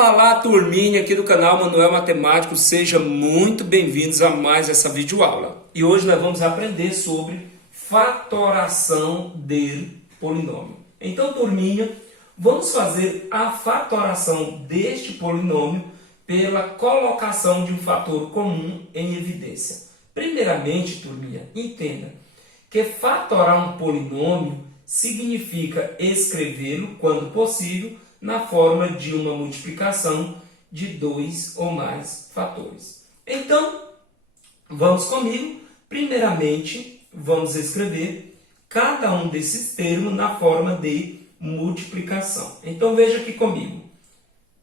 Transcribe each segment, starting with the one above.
Olá, turminha aqui do canal Manuel Matemático, sejam muito bem-vindos a mais essa videoaula. E hoje nós vamos aprender sobre fatoração de polinômio. Então, turminha, vamos fazer a fatoração deste polinômio pela colocação de um fator comum em evidência. Primeiramente, turminha, entenda que fatorar um polinômio significa escrevê-lo, quando possível, na forma de uma multiplicação de dois ou mais fatores. Então, vamos comigo. Primeiramente, vamos escrever cada um desses termos na forma de multiplicação. Então, veja aqui comigo.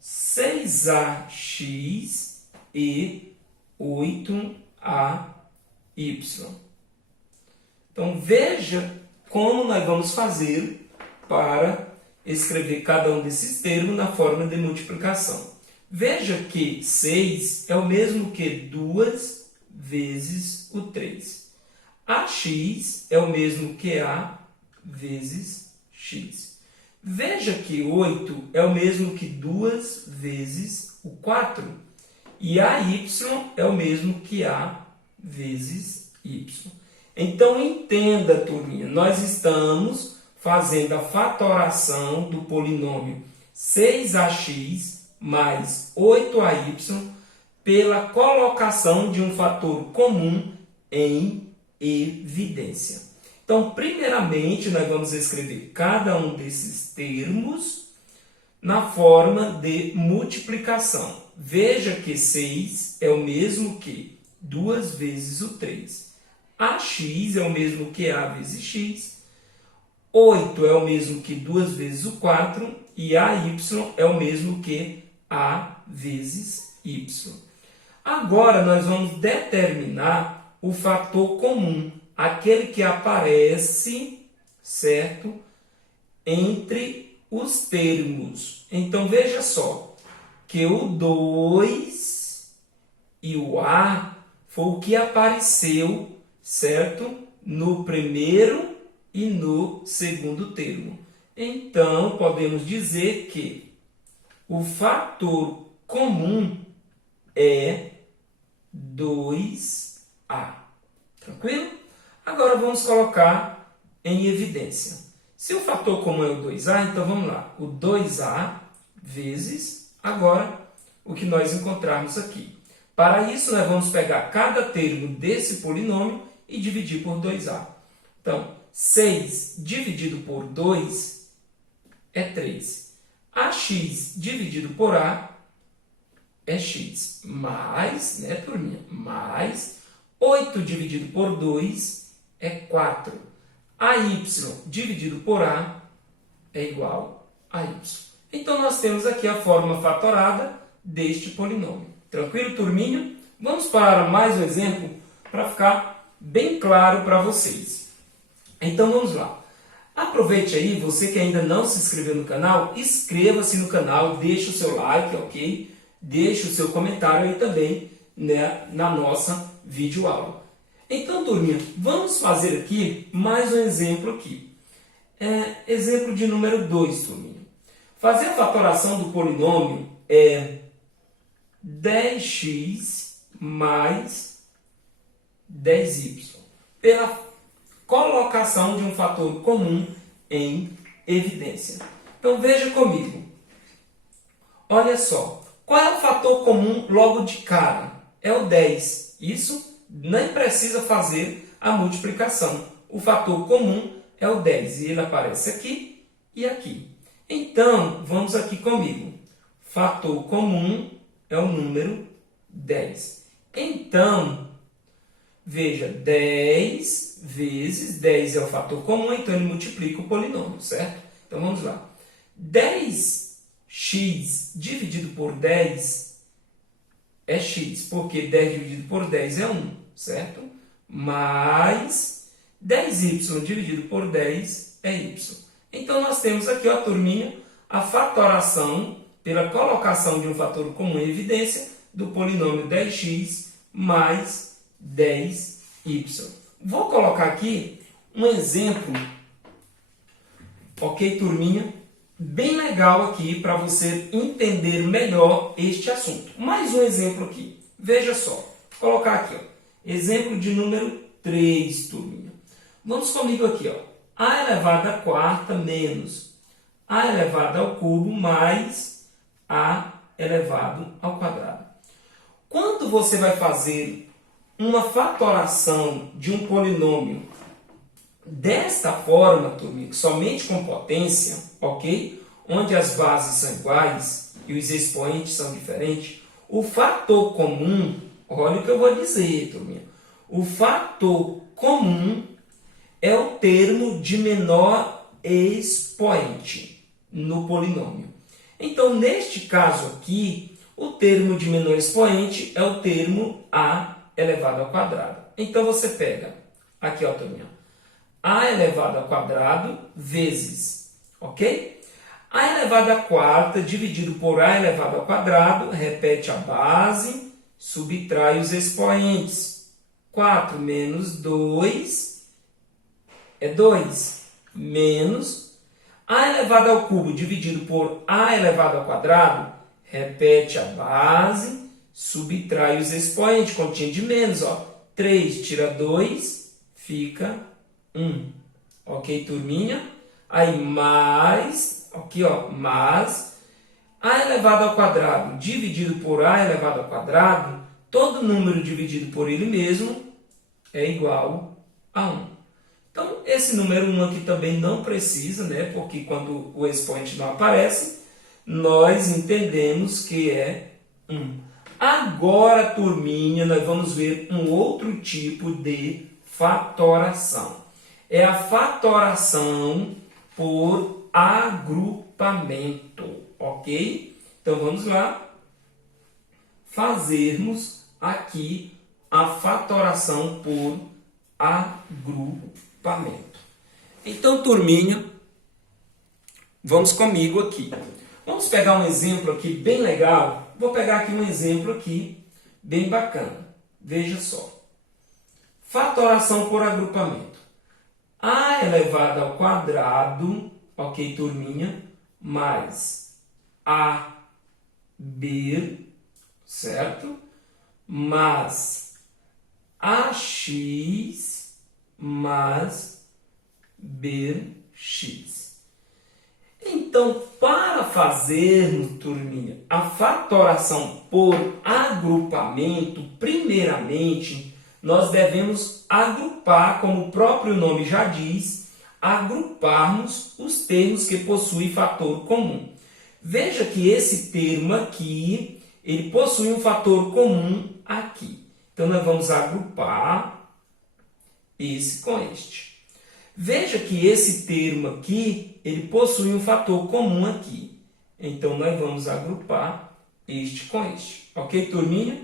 6ax e 8ay. Então, veja como nós vamos fazer para escrever cada um desses termos na forma de multiplicação. Veja que 6 é o mesmo que 2 vezes o 3. Ax é o mesmo que A vezes x. Veja que 8 é o mesmo que 2 vezes o 4. E AY é o mesmo que A vezes y. Então, entenda, turminha, nós estamos fazendo a fatoração do polinômio 6ax mais 8ay pela colocação de um fator comum em evidência. Então, primeiramente, nós vamos escrever cada um desses termos na forma de multiplicação. Veja que 6 é o mesmo que 2 vezes o 3. Ax é o mesmo que A vezes x. 8 é o mesmo que 2 vezes o 4 e AY é o mesmo que A vezes Y. Agora, nós vamos determinar o fator comum, aquele que aparece, certo, entre os termos. Então, veja só, que o 2 e o A foi o que apareceu, certo, no primeiro e no segundo termo. Então, podemos dizer que o fator comum é 2A. Tranquilo? Agora, vamos colocar em evidência. Se o fator comum é o 2A, então vamos lá. O 2A vezes, agora, o que nós encontrarmos aqui. Para isso, nós vamos pegar cada termo desse polinômio e dividir por 2A. Então, 6 dividido por 2 é 3. Ax dividido por A é x. Mais, né, turminha? Mais 8 dividido por 2 é 4. AY dividido por A é igual a y. Então, nós temos aqui a forma fatorada deste polinômio. Tranquilo, turminha? Vamos para mais um exemplo para ficar bem claro para vocês. Então, vamos lá. Aproveite aí, você que ainda não se inscreveu no canal, inscreva-se no canal, deixe o seu like, ok? Deixe o seu comentário aí também, né, na nossa videoaula. Então, turminha, vamos fazer aqui mais um exemplo aqui. Exemplo de número 2, turminha. Fazer a fatoração do polinômio é 10x mais 10y. Pela colocação de um fator comum em evidência. Então, veja comigo. Olha só. Qual é o fator comum logo de cara? É o 10. Isso nem precisa fazer a multiplicação. O fator comum é o 10. E ele aparece aqui e aqui. Então, vamos aqui comigo. Fator comum é o número 10. Então, veja, 10 vezes 10 é o fator comum, então ele multiplica o polinômio, certo? Então, vamos lá. 10x dividido por 10 é x, porque 10 dividido por 10 é 1, certo? Mais 10y dividido por 10 é y. Então, nós temos aqui, ó, turminha, a fatoração pela colocação de um fator comum em evidência do polinômio 10x mais 10y. Vou colocar aqui um exemplo, ok, turminha, bem legal aqui para você entender melhor este assunto. Mais um exemplo aqui. Veja só. Vou colocar aqui, ó. Exemplo de número 3, turminha. Vamos comigo aqui, ó. A elevado à quarta menos a elevado ao cubo mais a elevado ao quadrado. Quando você vai fazer uma fatoração de um polinômio desta forma, turminha, somente com potência, ok? Onde as bases são iguais e os expoentes são diferentes, o fator comum, olha o que eu vou dizer, turminha. O fator comum é o termo de menor expoente no polinômio. Então, neste caso aqui, o termo de menor expoente é o termo a elevado ao quadrado. Então, você pega, aqui, ó, turminha, a elevado ao quadrado vezes, ok? A elevado à quarta dividido por a elevado ao quadrado, repete a base, subtrai os expoentes. 4 menos 2 é 2, menos a elevado ao cubo dividido por a elevado ao quadrado, repete a base, subtrai os expoentes, continha de menos, ó. 3 tira 2, fica 1. Ok, turminha? Aí mais, aqui, ó, mais a elevado ao quadrado dividido por a elevado ao quadrado, todo número dividido por ele mesmo é igual a 1. Então, esse número 1 aqui também não precisa, né? Porque quando o expoente não aparece, nós entendemos que é 1. Agora, turminha, nós vamos ver um outro tipo de fatoração. É a fatoração por agrupamento, ok? Então, vamos lá fazermos aqui a fatoração por agrupamento. Então, turminha, vamos comigo aqui. Vamos pegar um exemplo aqui bem legal. Vou pegar aqui um exemplo aqui bem bacana. Veja só. Fatoração por agrupamento. A elevado ao quadrado, ok, turminha, mais AB, certo? Mais AX mais BX. Então, para fazermos, turminha, a fatoração por agrupamento, primeiramente, nós devemos agrupar, como o próprio nome já diz, agruparmos os termos que possuem fator comum. Veja que esse termo aqui, ele possui um fator comum aqui. Então, nós vamos agrupar esse com este. Veja que esse termo aqui, ele possui um fator comum aqui. Então, nós vamos agrupar este com este. Ok, turminha?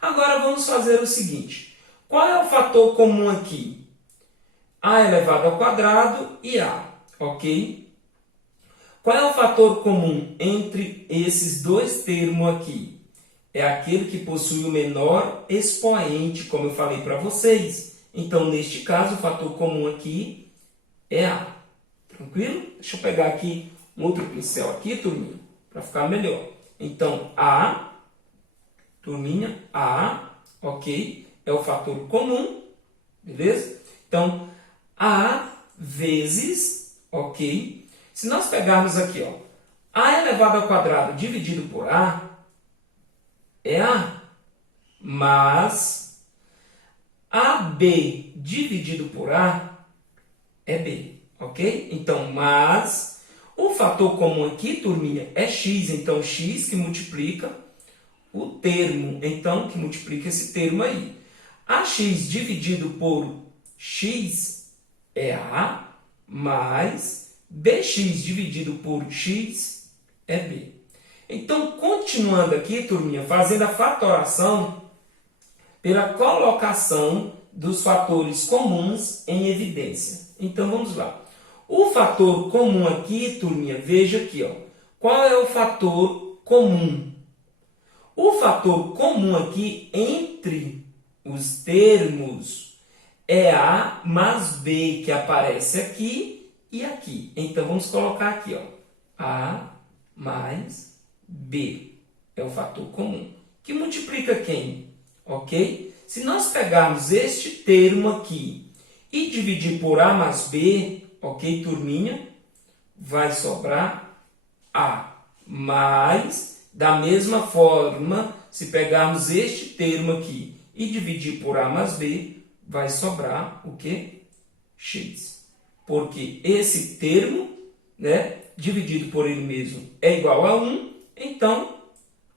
Agora, vamos fazer o seguinte. Qual é o fator comum aqui? A elevado ao quadrado e A, ok? Qual é o fator comum entre esses dois termos aqui? É aquele que possui o menor expoente, como eu falei para vocês. Então, neste caso, o fator comum aqui é A. Tranquilo? Deixa eu pegar aqui um outro pincel aqui, turminha, para ficar melhor. Então, A, turminha, A, ok? É o fator comum, beleza? Então, A vezes, ok? Se nós pegarmos aqui, ó, A elevado ao quadrado dividido por A, é A, mas AB dividido por A é B, ok? Então, mas o fator comum aqui, turminha, é X, então X que multiplica o termo, então, que multiplica esse termo aí. AX dividido por X é A, mais BX dividido por X é B. Então, continuando aqui, turminha, fazendo a fatoração pela colocação dos fatores comuns em evidência. Então, vamos lá. O fator comum aqui, turminha, veja aqui, ó. Qual é o fator comum? O fator comum aqui entre os termos é A mais B, que aparece aqui e aqui. Então, vamos colocar aqui, ó. A mais B. É o fator comum. Que multiplica quem? Ok? Se nós pegarmos este termo aqui e dividir por A mais B, ok, turminha? Vai sobrar A. Mas, da mesma forma, se pegarmos este termo aqui e dividir por A mais B, vai sobrar o quê? X. Porque esse termo, né, dividido por ele mesmo é igual a 1, então,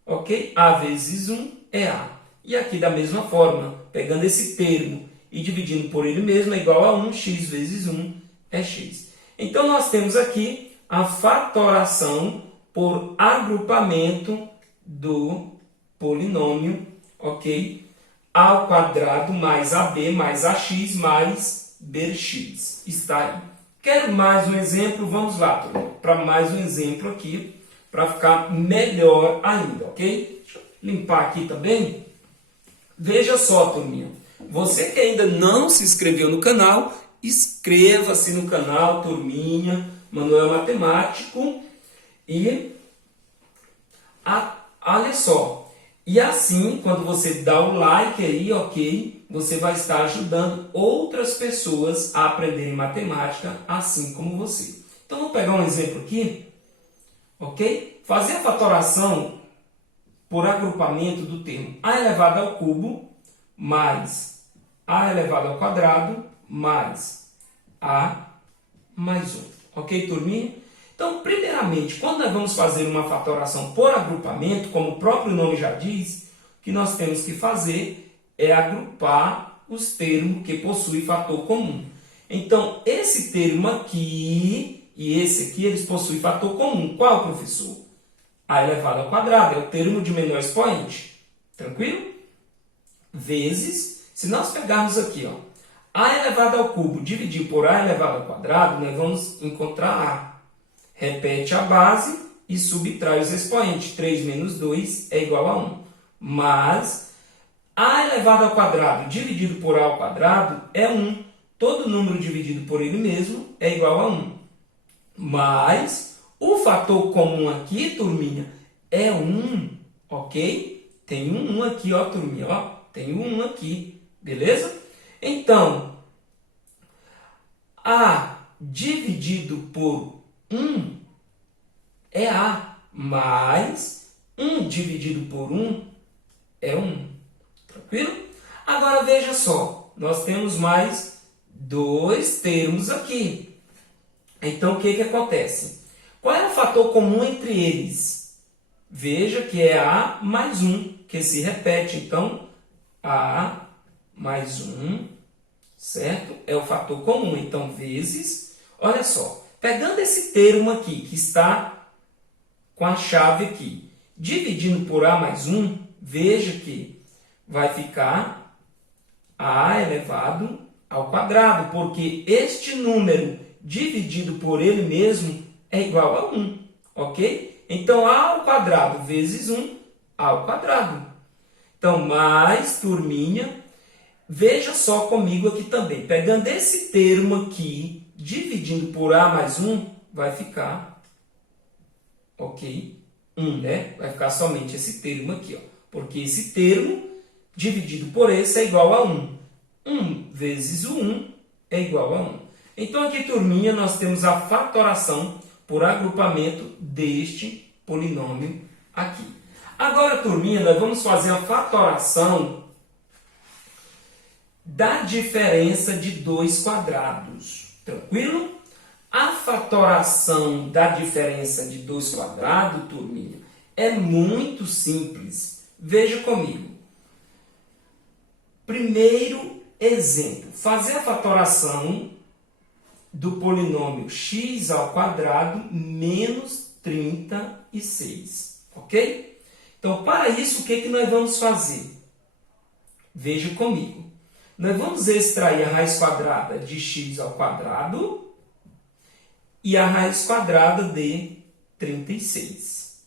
ok? A vezes 1 é A. E aqui da mesma forma, pegando esse termo e dividindo por ele mesmo é igual a 1, x vezes 1 é x. Então, nós temos aqui a fatoração por agrupamento do polinômio, ok? A ao quadrado mais AB mais AX mais BX. Está aí. Quer mais um exemplo? Vamos lá, turma, para mais um exemplo aqui, para ficar melhor ainda, ok? Deixa eu limpar aqui também. Veja só, turminha. Você que ainda não se inscreveu no canal, inscreva-se no canal, turminha, Manuel Matemático. E olha só. E assim, quando você dá o like aí, ok, você vai estar ajudando outras pessoas a aprenderem matemática, assim como você. Então, vou pegar um exemplo aqui, ok? Fazer a fatoração por agrupamento do termo a elevado ao cubo mais a elevado ao quadrado mais a mais 1. Ok, turminha? Então, primeiramente, quando nós vamos fazer uma fatoração por agrupamento, como o próprio nome já diz, o que nós temos que fazer é agrupar os termos que possuem fator comum. Então, esse termo aqui e esse aqui, eles possuem fator comum. Qual, professor? A elevado ao quadrado, é o termo de menor expoente. Tranquilo? Vezes, se nós pegarmos aqui, ó, A elevado ao cubo dividir por A elevado ao quadrado, nós vamos encontrar A. Repete a base e subtrai os expoentes. 3 menos 2 é igual a 1. Mas A elevado ao quadrado dividido por A ao quadrado é 1. Todo número dividido por ele mesmo é igual a 1. Mas o fator comum aqui, turminha, é 1. Ok? Tem um 1 aqui, ó, turminha. Ó. Tem um 1 aqui. Beleza? Então, A dividido por 1 é A, mais 1 dividido por 1 é 1. Tranquilo? Agora, veja só, nós temos mais dois termos aqui. Então, o que acontece? Qual é o fator comum entre eles? Veja que é A mais 1, que se repete. Então, A mais 1, certo? É o fator comum. Então, vezes, olha só, pegando esse termo aqui, que está com a chave aqui, dividindo por A mais 1, veja que vai ficar A elevado ao quadrado, porque este número dividido por ele mesmo é igual a 1, ok? Então, A ao quadrado vezes 1, A ao quadrado. Então, mais, turminha, veja só comigo aqui também. Pegando esse termo aqui, dividindo por A mais 1, vai ficar, ok, 1, né? Vai ficar somente esse termo aqui, ó. Porque esse termo dividido por esse é igual a 1. 1 vezes o 1 é igual a 1. Então, aqui, turminha, nós temos a fatoração por agrupamento deste polinômio aqui. Agora, turminha, nós vamos fazer a fatoração da diferença de dois quadrados. Tranquilo? A fatoração da diferença de dois quadrados, turminha, é muito simples. Veja comigo. Primeiro exemplo. Fazer a fatoração do polinômio x ao quadrado menos 36. Ok? Então, para isso, o que nós vamos fazer? Veja comigo. Nós vamos extrair a raiz quadrada de x ao quadrado e a raiz quadrada de 36.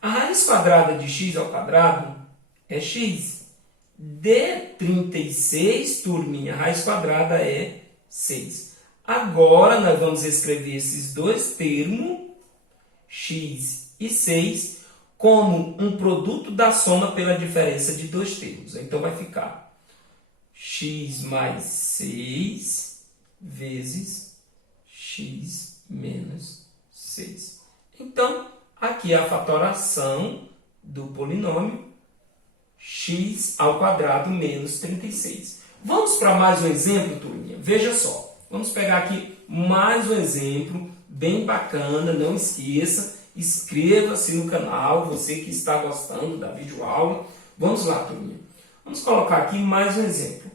A raiz quadrada de x ao quadrado é x. De 36, turminha, a raiz quadrada é 6. Agora, nós vamos escrever esses dois termos x e 6 como um produto da soma pela diferença de dois termos. Então, vai ficar x mais 6 vezes x menos 6. Então, aqui é a fatoração do polinômio x ao quadrado menos 36. Vamos para mais um exemplo, turminha? Veja só. Vamos pegar aqui mais um exemplo bem bacana. Não esqueça, inscreva-se no canal, você que está gostando da videoaula. Vamos lá, turminha. Vamos colocar aqui mais um exemplo.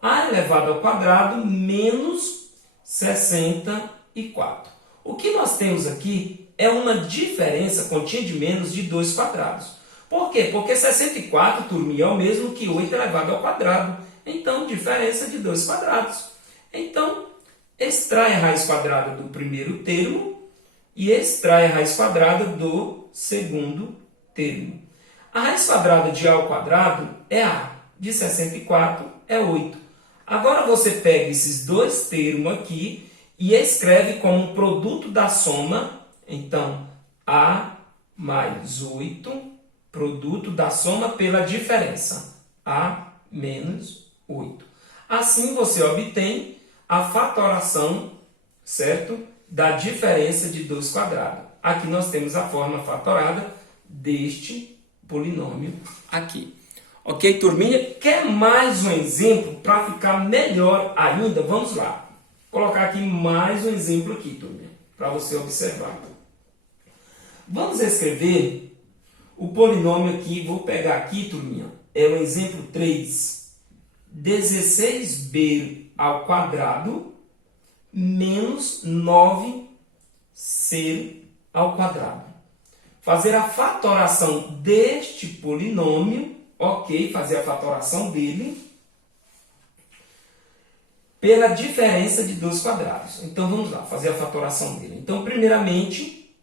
A elevado ao quadrado menos 64. O que nós temos aqui é uma diferença contínua de menos de 2 quadrados. Por quê? Porque 64, turminha, é o mesmo que 8 elevado ao quadrado. Então, diferença de 2 quadrados. Então, extrai a raiz quadrada do primeiro termo e extrai a raiz quadrada do segundo termo. A raiz quadrada de A ao quadrado é A, de 64 é 8. Agora você pega esses dois termos aqui e escreve como um produto da soma. Então, A mais 8, produto da soma pela diferença. A menos 8. Assim você obtém a fatoração, certo? Da diferença de 2 quadrados. Aqui nós temos a forma fatorada deste polinômio aqui. Ok, turminha? Quer mais um exemplo para ficar melhor ainda? Vamos lá. Vou colocar aqui mais um exemplo aqui, turminha, para você observar. Vamos escrever o polinômio aqui. Vou pegar aqui, turminha, é o exemplo 3. 16b ao quadrado menos 9c ao quadrado. Fazer a fatoração deste polinômio, ok, fazer a fatoração dele pela diferença de 2 quadrados. Então, vamos lá, fazer a fatoração dele. Então, primeiramente,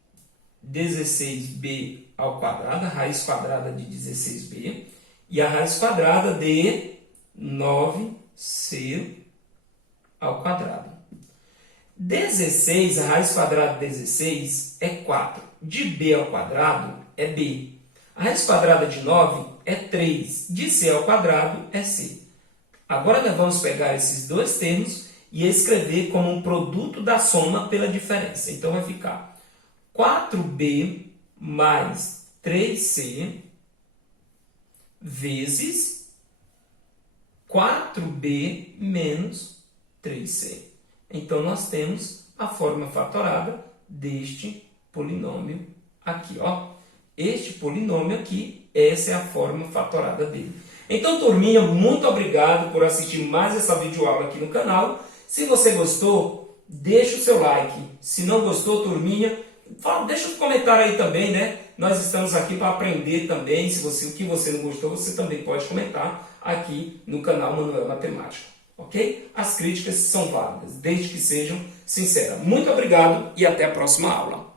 16b ao quadrado, a raiz quadrada de 16b, e a raiz quadrada de 9c ao quadrado. 16, a raiz quadrada de 16 é 4. De b ao quadrado é b. A raiz quadrada de 9 é 3. De c ao quadrado é c. Agora nós vamos pegar esses dois termos e escrever como um produto da soma pela diferença. Então vai ficar 4b mais 3c vezes 4b menos 3c. Então, nós temos a forma fatorada deste polinômio aqui, ó. Este polinômio aqui, essa é a forma fatorada dele. Então, turminha, muito obrigado por assistir mais essa videoaula aqui no canal. Se você gostou, deixa o seu like. Se não gostou, turminha, deixa um comentário aí também, né? Nós estamos aqui para aprender também. Se você, o que você não gostou, você também pode comentar aqui no canal Manuel Matemático. Ok? As críticas são válidas, desde que sejam sinceras. Muito obrigado e até a próxima aula.